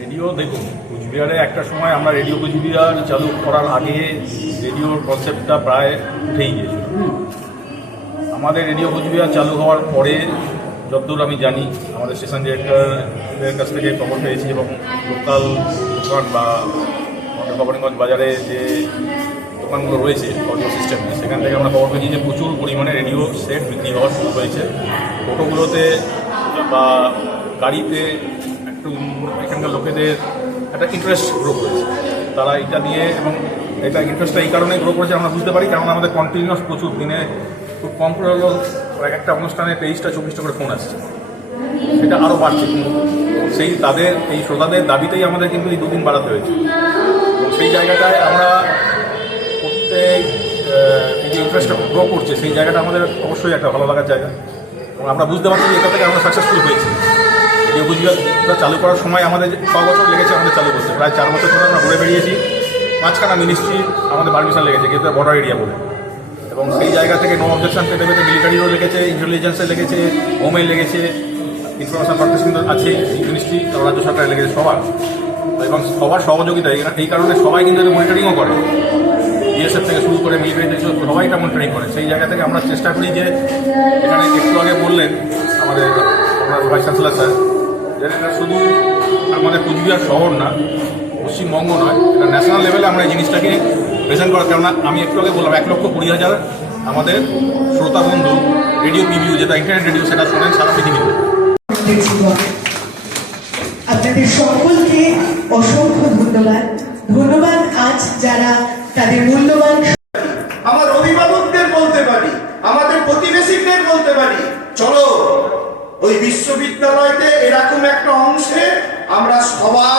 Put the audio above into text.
Radio, দেখুন, কুচবিহারে একটা সময় আমরা রেডিও কুচবিহার চালু করার আগে রেডিওর কনসেপ্টটা প্রায় উঠেই গিয়েছিল। আমাদের রেডিও কুচবিহার চালু হওয়ার পরে, যতদূর আমি জানি, আমাদের স্টেশন ডিরেক্টরের কাছ থেকে খবর পেয়েছি এবং লোকাল দোকান বা ভবানীগঞ্জ বাজারে যে দোকানগুলো রয়েছে অডিও সিস্টেমে সেখান থেকে আমরা খবর পেয়েছি যে প্রচুর পরিমাণে রেডিও সেট বিক্রি হওয়া শুরু হয়েছে। টোটোগুলোতে বা গাড়িতে একটু এখানকার লোকেদের একটা ইন্টারেস্ট গ্রো করেছে। তারা এটা নিয়ে এবং এটা ইন্টারেস্টটা এই কারণে গ্রো করেছে, আমরা বুঝতে পারি কারণ আমাদের কন্টিনিউয়াস প্রচুর দিনে খুব কম করে হলেও একটা অনুষ্ঠানে তেইশটা, চব্বিশটা করে ফোন আসছে। সেটা আরও বাড়ছে সেই তাদের, এই শ্রোতাদের দাবিতেই আমাদের কিন্তু এই দুদিন বাড়াতে হয়েছে। সেই জায়গাটায় আমরা প্রত্যেক এই যে ইন্টারেস্টটা গ্রো করছে, সেই জায়গাটা আমাদের অবশ্যই একটা ভালো লাগার জায়গা। এবং আমরা বুঝতে পারছি যে এটা থেকে আমরা সাকসেসফুল হয়েছি। রেডিও চালু করার সময় আমাদের ছ বছর লেগেছে আমাদের চালু করতে। প্রায় চার বছর ধরে আমরা ঘুরে বেরিয়েছি পাঁচখানা মিনিস্ট্রি আমাদের পারমিশন লেগেছে কিন্তু বর্ডার এরিয়া বলে। এবং সেই জায়গা থেকে নো অবজেকশন পেতে পেতে মিলিটারিও লেগেছে ইন্টেলিজেন্সে লেগেছে হোমে লেগেছে। ইনফরমেশন পার্টিশন আছে মিনিস্ট্রি রাজ্য সরকারে লেগেছে সবার। এবং সবার সহযোগিতা এই- কারণে সবাই কিন্তু মনিটরিংও করে। বিএসএফ থেকে শুরু করে মিলিটারি থেকে সবাই এটা মনিটরিং করে। সেই জায়গা থেকে আমরা চেষ্টা করি যে, এখানে একটু আগে বললেন আমাদের আপনার ভাইস চ্যান্সেলার স্যার এটা শুধু আমাদের কুচবিহার শহর না পশ্চিমবঙ্গ নয় এটা ন্যাশনাল লেভেলে আমরা এই জিনিসটাকে প্রেজেন্ট করার কেননা আমি একটু আগে বললাম এক লক্ষ কুড়ি হাজার আমাদের শ্রোতা বন্ধু রেডিও পিভিউ যেটা ইন্টারনেট রেডিও সেটা শোনেন সারা পৃথিবীতে। আপনাদের সকলকে অসংখ্য ধন্যবাদ। ধন্যবাদ আজ যারা তাদের মূল্যবান আমার অভিভাবকদের বলতে পারি আমাদের প্রতিবেশীদের বলতে পারি চলো। ওই বিশ্ববিদ্যালয়তে এরকম একটা অংশে আমরা সবাই